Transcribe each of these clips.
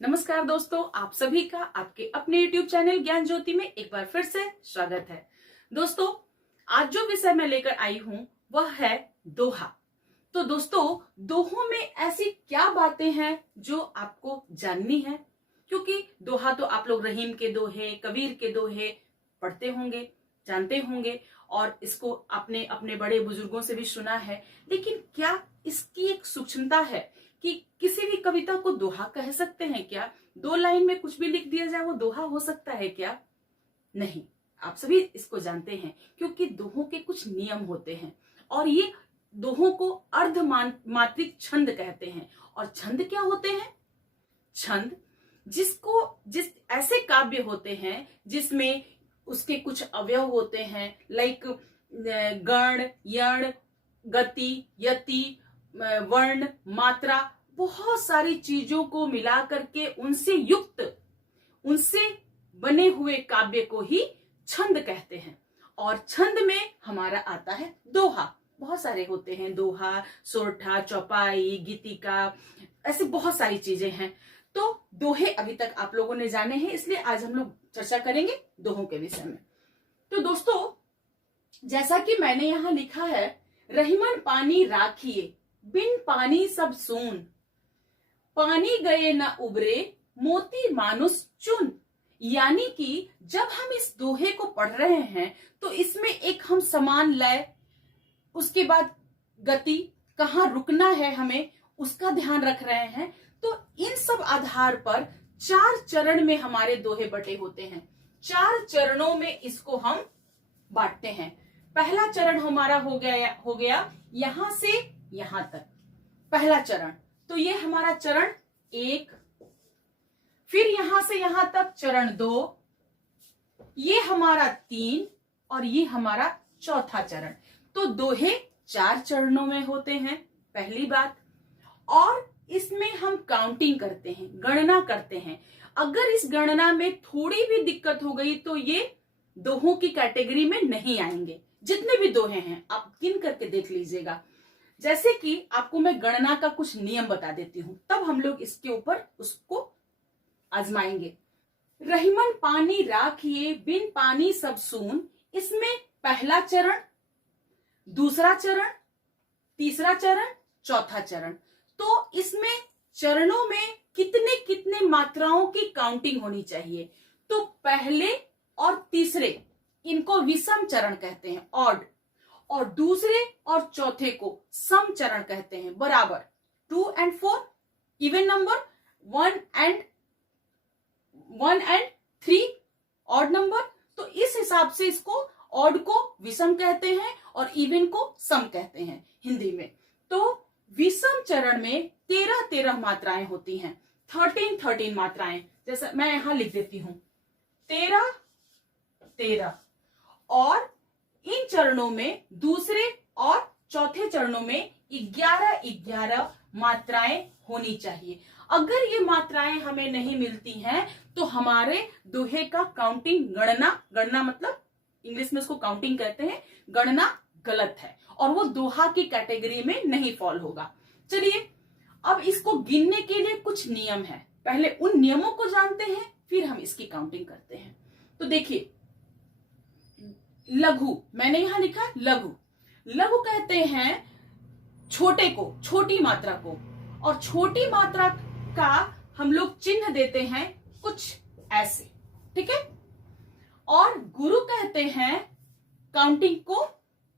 नमस्कार दोस्तों, आप सभी का आपके अपने YouTube चैनल ज्ञान ज्योति में एक बार फिर से स्वागत है। दोस्तों, आज जो विषय मैं लेकर आई हूं वह है दोहा। तो दोस्तों, दोहों में ऐसी क्या बातें हैं जो आपको जाननी है? क्योंकि दोहा तो आप लोग रहीम के दोहे, कबीर के दोहे पढ़ते होंगे, जानते होंगे और इसको आपने अपने बड़े बुजुर्गों से भी सुना है। लेकिन क्या इसकी एक सूक्ष्मता है कि किसी भी कविता को दोहा कह सकते हैं क्या? दो लाइन में कुछ भी लिख दिया जाए वो दोहा हो सकता है क्या? नहीं, आप सभी इसको जानते हैं क्योंकि दोहों के कुछ नियम होते हैं और ये दोहों को अर्धमात्रिक छंद कहते हैं। और छंद क्या होते हैं? छंद जिस ऐसे काव्य होते हैं जिसमें उसके कुछ अवयव होते हैं, लाइक गण, यण, गति, यति, वर्ण, मात्रा, बहुत सारी चीजों को मिला करके उनसे बने हुए काव्य को ही छंद कहते हैं। और छंद में हमारा आता है दोहा। बहुत सारे होते हैं, दोहा, सोरठा, चौपाई, गीतिका, ऐसे बहुत सारी चीजें हैं। तो दोहे अभी तक आप लोगों ने जाने हैं, इसलिए आज हम लोग चर्चा करेंगे दोहों के विषय में। तो दोस्तों, जैसा कि मैंने यहां लिखा है, रहीमन पानी राखिए, बिन पानी सब सून, पानी गए न उबरे, मोती मानुस चुन। यानी कि जब हम इस दोहे को पढ़ रहे हैं तो इसमें एक हम समान लय, उसके बाद गति, कहाँ रुकना है हमें उसका ध्यान रख रहे हैं। तो इन सब आधार पर 4 चरण में हमारे दोहे बटे होते हैं। 4 चरणों में इसको हम बांटते हैं। पहला चरण हमारा हो गया यहां से यहां तक, पहला चरण। तो ये हमारा चरण 1, फिर यहां से यहां तक चरण 2, ये हमारा 3 और ये हमारा चौथा चरण। तो दोहे 4 चरणों में होते हैं, पहली बात। और इसमें हम काउंटिंग करते हैं, गणना करते हैं। अगर इस गणना में थोड़ी भी दिक्कत हो गई तो ये दोहों की कैटेगरी में नहीं आएंगे। जितने भी दोहे हैं आप गिन करके देख लीजिएगा। जैसे कि आपको मैं गणना का कुछ नियम बता देती हूं, तब हम लोग इसके ऊपर उसको आजमाएंगे। रहीमन पानी राखिए, बिन पानी सब सून। इसमें पहला चरण, दूसरा चरण, तीसरा चरण, चौथा चरण। तो इसमें चरणों में कितने कितने मात्राओं की काउंटिंग होनी चाहिए? तो पहले और तीसरे इनको विषम चरण कहते हैं, ऑड। और दूसरे और चौथे को सम चरण कहते हैं, बराबर। 2 and 4 even number, 1 and 3 odd number. तो इस हिसाब से इसको ऑड को विषम कहते हैं और इवन को सम कहते हैं हिंदी में। तो विषम चरण में 13 मात्राएं होती हैं, 13 मात्राएं। जैसा मैं यहां लिख देती हूं, 13। और इन चरणों में दूसरे और चौथे चरणों में 11 मात्राएं होनी चाहिए। अगर ये मात्राएं हमें नहीं मिलती हैं तो हमारे दोहे का काउंटिंग, गणना मतलब इंग्लिश में उसको काउंटिंग कहते हैं, गणना गलत है और वो दोहा की कैटेगरी में नहीं फॉल होगा। चलिए, अब इसको गिनने के लिए कुछ नियम है। पहले उन नियमों को जानते हैं, फिर हम इसकी काउंटिंग करते हैं। तो देखिए, लघु, मैंने यहां लिखा लघु। लघु कहते हैं छोटे को, छोटी मात्रा को। और छोटी मात्रा का हम लोग चिन्ह देते हैं कुछ ऐसे, ठीक है। और गुरु कहते हैं काउंटिंग को,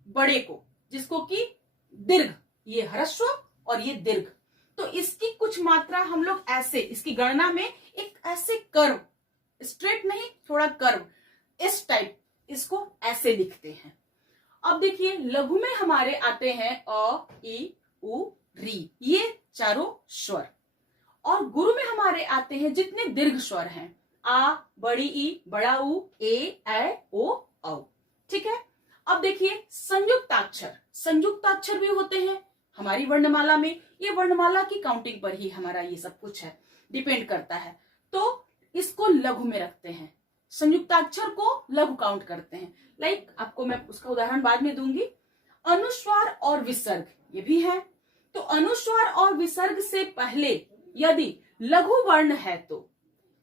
बड़े को, जिसको कि दीर्घ, ये ह्रस्व और ये दीर्घ। तो इसकी कुछ मात्रा हम लोग ऐसे, इसकी गणना में एक ऐसे कर्व, स्ट्रेट नहीं, थोड़ा कर्व, इस टाइप, इसको ऐसे लिखते हैं। अब देखिए, लघु में हमारे आते हैं अ, ई, उ, री, ये चारों स्वर। और गुरु में हमारे आते हैं जितने दीर्घ स्वर हैं, आ, बड़ी ई, बड़ा उ, ए, ओ, औ, ठीक है। अब देखिए, संयुक्ताक्षर भी होते हैं हमारी वर्णमाला में। ये वर्णमाला की काउंटिंग पर ही हमारा ये सब कुछ है, डिपेंड करता है। तो इसको लघु में रखते हैं, संयुक्ताक्षर को लघु काउंट करते हैं। लाइक आपको मैं उसका उदाहरण बाद में दूंगी। अनुस्वार और विसर्ग ये भी है। तो अनुस्वार और विसर्ग से पहले यदि लघु वर्ण है तो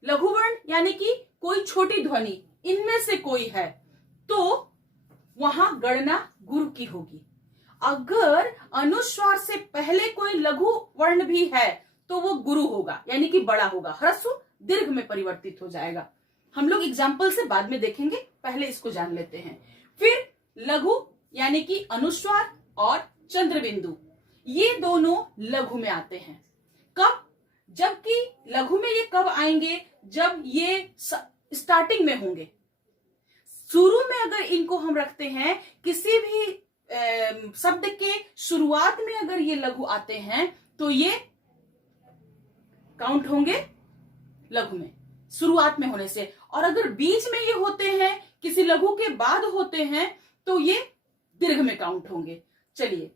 लघु वर्ण यानी कि कोई छोटी ध्वनि इनमें से कोई है तो वहां गणना गुरु की होगी। अगर अनुस्वार से पहले कोई लघु वर्ण भी है तो वो गुरु होगा, यानी कि बड़ा होगा, ह्रस्व दीर्घ में परिवर्तित हो जाएगा। हम लोग एग्जाम्पल से बाद में देखेंगे, पहले इसको जान लेते हैं। फिर लघु यानी कि अनुस्वार और चंद्र बिंदु, ये दोनों लघु में आते हैं। कब? जबकि लघु में ये कब आएंगे? जब ये स्टार्टिंग में होंगे। शुरू में अगर इनको हम रखते हैं, किसी भी शब्द के शुरुआत में अगर ये लघु आते हैं तो ये काउंट होंगे लघु में, शुरुआत में होने से। और अगर बीच में ये होते हैं, किसी लघु के बाद होते हैं, तो ये दीर्घ में काउंट होंगे। चलिए,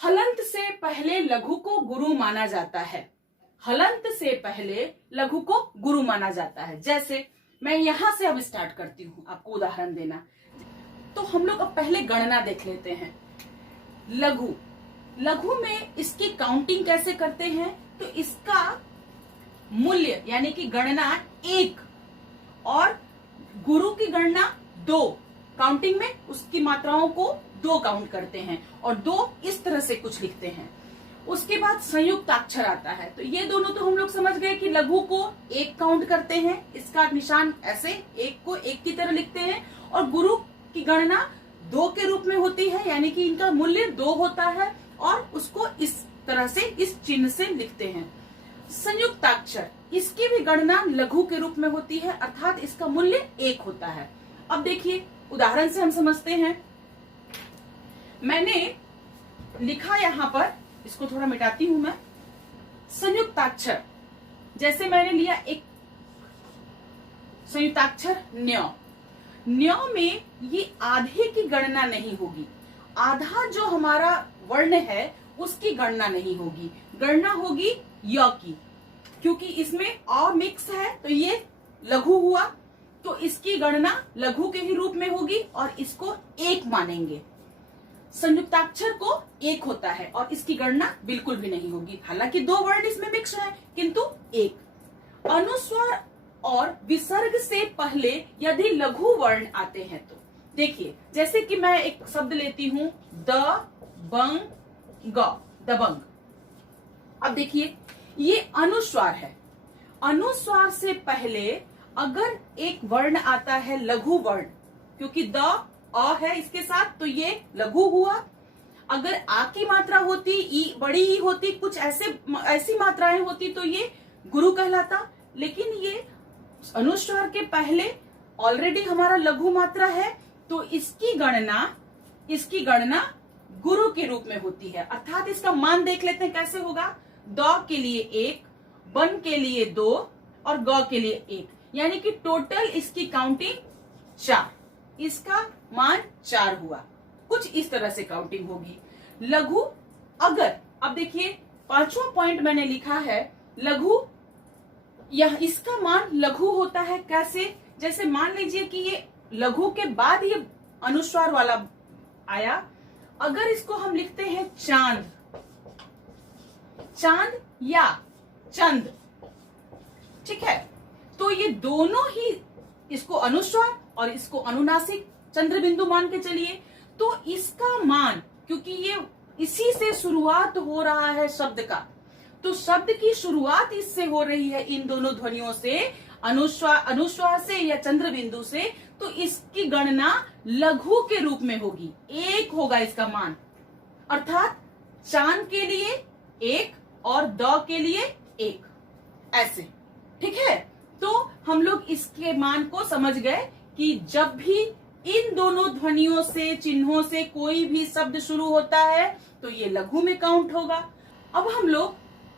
हलंत से पहले लघु को गुरु माना जाता है। हलंत से पहले लघु को गुरु माना जाता है। जैसे मैं यहां से अब स्टार्ट करती हूं आपको उदाहरण देना। तो हम लोग अब पहले गणना देख लेते हैं। लघु, लघु में इसकी काउंटिंग कैसे करते हैं? तो इसका मूल्य यानी कि गणना 1 और गुरु की गणना 2, काउंटिंग में उसकी मात्राओं को 2 काउंट करते हैं और 2 इस तरह से कुछ लिखते हैं। उसके बाद संयुक्त अक्षर आता है। तो ये दोनों तो हम लोग समझ गए कि लघु को 1 काउंट करते हैं, इसका निशान ऐसे 1 को 1 की तरह लिखते हैं, और गुरु की गणना 2 के रूप में होती है, यानी कि इनका मूल्य 2 होता है और उसको इस तरह से इस चिन्ह से लिखते हैं। संयुक्ताक्षर, इसकी भी गणना लघु के रूप में होती है, अर्थात इसका मूल्य 1 होता है। अब देखिए उदाहरण से हम समझते हैं। मैंने लिखा यहां पर, इसको थोड़ा मिटाती हूं मैं, संयुक्ताक्षर। जैसे मैंने लिया एक संयुक्ताक्षर न्य। न्य में ये आधे की गणना नहीं होगी, आधा जो हमारा वर्ण है उसकी गणना नहीं होगी, गणना होगी य की। क्योंकि इसमें अ मिक्स है तो ये लघु हुआ, तो इसकी गणना लघु के ही रूप में होगी और इसको 1 मानेंगे। संयुक्ताक्षर को 1 होता है और इसकी गणना बिल्कुल भी नहीं होगी, हालांकि 2 वर्ण इसमें मिक्स है किंतु 1। अनुस्वार और विसर्ग से पहले यदि लघु वर्ण आते हैं तो देखिए, जैसे कि मैं एक शब्द लेती हूं द बंग ग, दबंग। अब देखिए ये अनुस्वार है। अनुस्वार से पहले अगर एक वर्ण आता है लघु वर्ण, क्योंकि द अ है इसके साथ तो ये लघु हुआ। अगर आ की मात्रा होती, ई बड़ी ई होती, कुछ ऐसी मात्राएं होती तो ये गुरु कहलाता। लेकिन ये अनुस्वार के पहले ऑलरेडी हमारा लघु मात्रा है तो इसकी गणना गुरु के रूप में होती है। अर्थात इसका मान देख लेते हैं कैसे होगा। द के लिए 1, बन के लिए 2 और ग के लिए 1, यानी कि टोटल इसकी काउंटिंग 4, इसका मान 4 हुआ। कुछ इस तरह से काउंटिंग होगी। लघु अगर, अब देखिए 5वां पॉइंट मैंने लिखा है लघु, यह इसका मान लघु होता है कैसे? जैसे मान लीजिए कि ये लघु के बाद ये अनुस्वार वाला आया, अगर इसको हम लिखते हैं चांद, चांद या चंद, ठीक है, तो ये दोनों ही इसको अनुस्वार और इसको अनुनासिक चंद्र बिंदु मान के चलिए, तो इसका मान, क्योंकि ये इसी से शुरुआत हो रहा है शब्द का, तो शब्द की शुरुआत इससे हो रही है, इन दोनों ध्वनियों से, अनुस्वार से या चंद्र बिंदु से, तो इसकी गणना लघु के रूप में होगी। 1 होगा इसका मान, अर्थात चांद के लिए 1 और द के लिए 1, ऐसे, ठीक है। तो हम लोग इसके मान को समझ गए कि जब भी इन दोनों ध्वनियों से, चिन्हों से कोई भी शब्द शुरू होता है तो ये लघु में काउंट होगा। अब हम लोग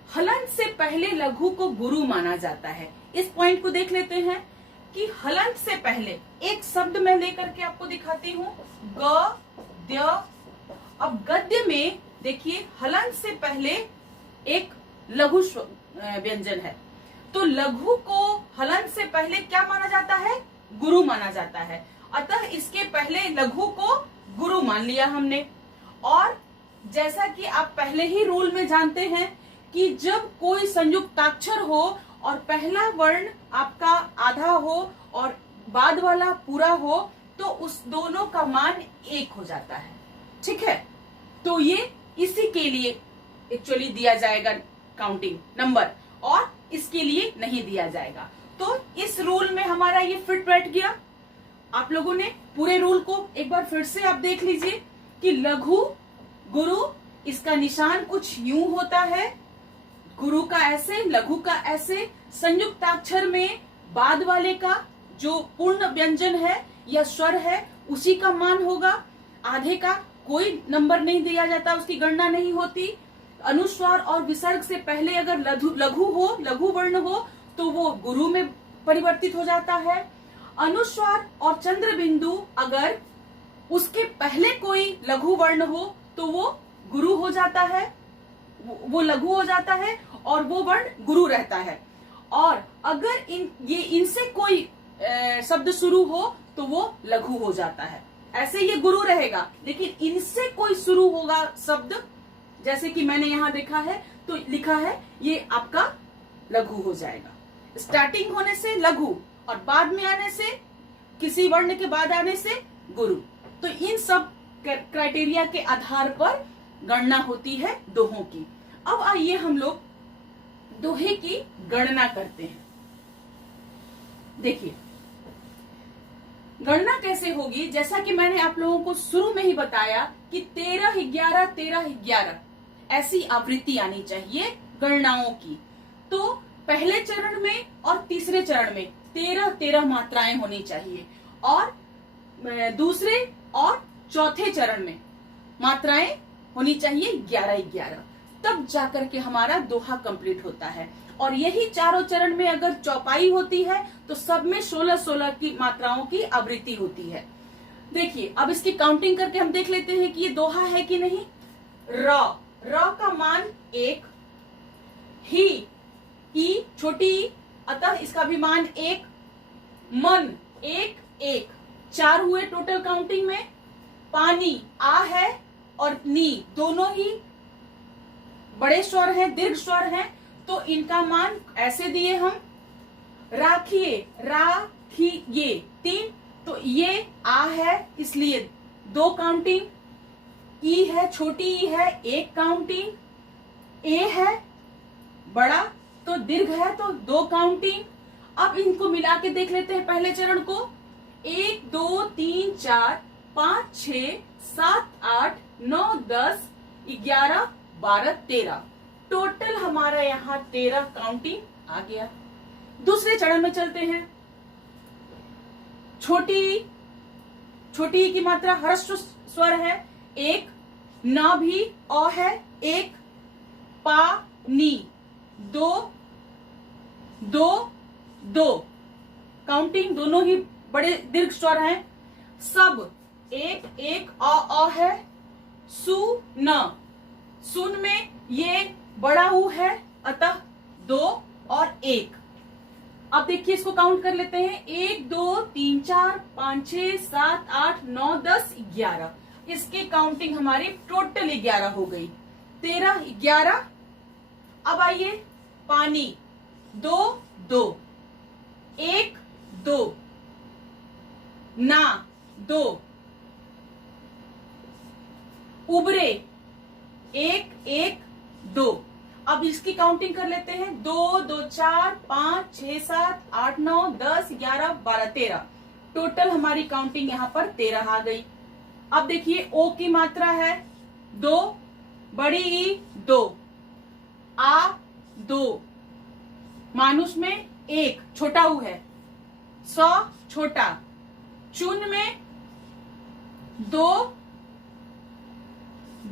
हलंत से पहले लघु को गुरु माना जाता है, इस पॉइंट को देख लेते हैं कि हलंत से पहले एक शब्द मैं लेकर के आपको दिखाती हूँ, गद्य। अब गद्य में देखिए हलंत से पहले एक लघु व्यंजन है, तो लघु को हलंत से पहले क्या माना जाता है? गुरु माना जाता है। अतः इसके पहले लघु को गुरु मान लिया हमने। और जैसा कि आप पहले ही रूल में जानते हैं कि जब कोई संयुक्ताक्षर हो और पहला वर्ण आपका आधा हो और बाद वाला पूरा हो तो उस दोनों का मान 1 हो जाता है। ठीक है, तो ये इसी के लिए एक्चुअली दिया जाएगा काउंटिंग नंबर, और इसके लिए नहीं दिया जाएगा। तो इस रूल में हमारा ये फिट बैठ गया। आप लोगों ने पूरे रूल को एक बार फिर से आप देख लीजिए कि लघु गुरु, इसका निशान कुछ यूं होता है, गुरु का ऐसे, लघु का ऐसे, संयुक्ताक्षर में बाद वाले का जो पूर्ण व्यंजन है या स्वर है उसी का मान होगा, आधे का कोई नंबर नहीं दिया जाता, उसकी गणना नहीं होती। अनुस्वार और विसर्ग से पहले अगर लघु हो, लघु वर्ण हो तो वो गुरु में परिवर्तित हो जाता है। अनुस्वार और चंद्र बिंदु अगर उसके पहले कोई लघु वर्ण हो तो वो गुरु हो जाता है, वो लघु हो जाता है और वो वर्ण गुरु रहता है। और अगर इनसे कोई शब्द शुरू हो तो वो लघु हो जाता है। ऐसे ये गुरु रहेगा, लेकिन इनसे कोई शुरू होगा शब्द, जैसे कि मैंने यहाँ देखा है तो लिखा है, ये आपका लघु हो जाएगा। स्टार्टिंग होने से लघु और बाद में आने से, किसी वर्ण के बाद आने से गुरु। तो इन सब क्राइटेरिया के आधार पर गणना होती है दोहों की। अब आइए हम लोग दोहे की गणना करते हैं। देखिए गणना कैसे होगी, जैसा कि मैंने आप लोगों को शुरू में ही बताया कि 13 11 13 11 ऐसी आवृत्ति आनी चाहिए गणनाओं की। तो पहले चरण में और तीसरे चरण में 13 13 मात्राएं होनी चाहिए, और दूसरे और चौथे चरण में मात्राएं होनी चाहिए 11 11, तब जाकर के हमारा दोहा कंप्लीट होता है। और यही चारों चरण में अगर चौपाई होती है तो सब में 16 16 की मात्राओं की आवृत्ति होती है। देखिए अब इसकी काउंटिंग करके हम देख लेते हैं कि ये दोहा है कि नहीं। र का मान 1, ही ई छोटी ई, अतः इसका भी मान 1, मन 1 1, 4 हुए टोटल काउंटिंग में। पानी आ है और नी दोनों ही बड़े स्वर हैं, दीर्घ स्वर हैं, तो इनका मान ऐसे दिए हम। राखिए राखिए 3, तो ये आ है इसलिए 2 काउंटिंग, ई है छोटी ई है 1 काउंटिंग, ए है बड़ा तो दीर्घ है तो 2 काउंटिंग। अब इनको मिला के देख लेते हैं पहले चरण को। 1 2 3 4 5 6 7 8 9 10 11 12 13, टोटल हमारा यहाँ 13 काउंटिंग आ गया। दूसरे चरण में चलते हैं। छोटी की मात्रा ह्रस्व स्वर है 1, ना भी अ है 1, पा नी 2 2 2, काउंटिंग दोनों ही बड़े दीर्घ स्वर हैं। सब 1 1 अ है। सु न, सुन में ये बड़ा ऊ है अतः 2 और 1। अब देखिए इसको काउंट कर लेते हैं। 1 2 3 4 5 6 7 8 9 10 11, इसकी काउंटिंग हमारी टोटल 11 हो गई। 13 11। अब आइए पानी 2 2, 1 2, ना 2, उबरे 1 1 2। अब इसकी काउंटिंग कर लेते हैं। 2 2 4 5 6 7 8 9 10 11 12 13, टोटल हमारी काउंटिंग यहाँ पर 13 आ गई। अब देखिए ओ की मात्रा है 2, बड़ी ई 2, आ 2, मानुष में 1 छोटा ऊ है, 100 छोटा, चून में 2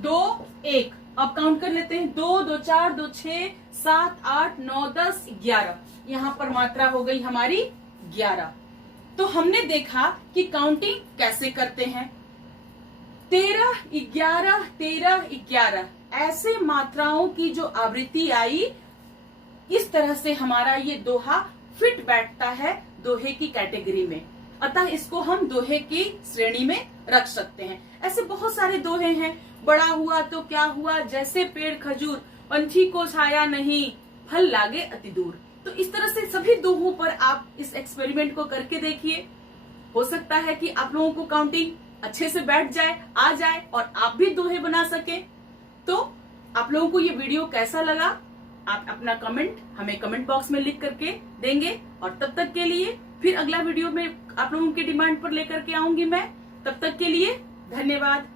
2 1। अब काउंट कर लेते हैं। 2 2 4 2 6 7 8 9 10 11, यहाँ पर मात्रा हो गई हमारी 11। तो हमने देखा कि काउंटिंग कैसे करते हैं। 13 11 13 11 ऐसे मात्राओं की जो आवृत्ति आई, इस तरह से हमारा ये दोहा फिट बैठता है दोहे की कैटेगरी में, अतः इसको हम दोहे की श्रेणी में रख सकते हैं। ऐसे बहुत सारे दोहे हैं। बड़ा हुआ तो क्या हुआ, जैसे पेड़ खजूर पंछी को छाया नहीं, फल लागे अति दूर। तो इस तरह से सभी दोहों पर आप इस एक्सपेरिमेंट को करके देखिए। हो सकता है कि आप लोगों को काउंटिंग अच्छे से बैठ जाए, आ जाए और आप भी दोहे बना सके। तो आप लोगों को ये वीडियो कैसा लगा, आप अपना कमेंट हमें कमेंट बॉक्स में लिख करके देंगे। और तब तक के लिए फिर अगला वीडियो में आप लोगों की डिमांड पर लेकर के आऊंगी मैं। तब तक के लिए धन्यवाद।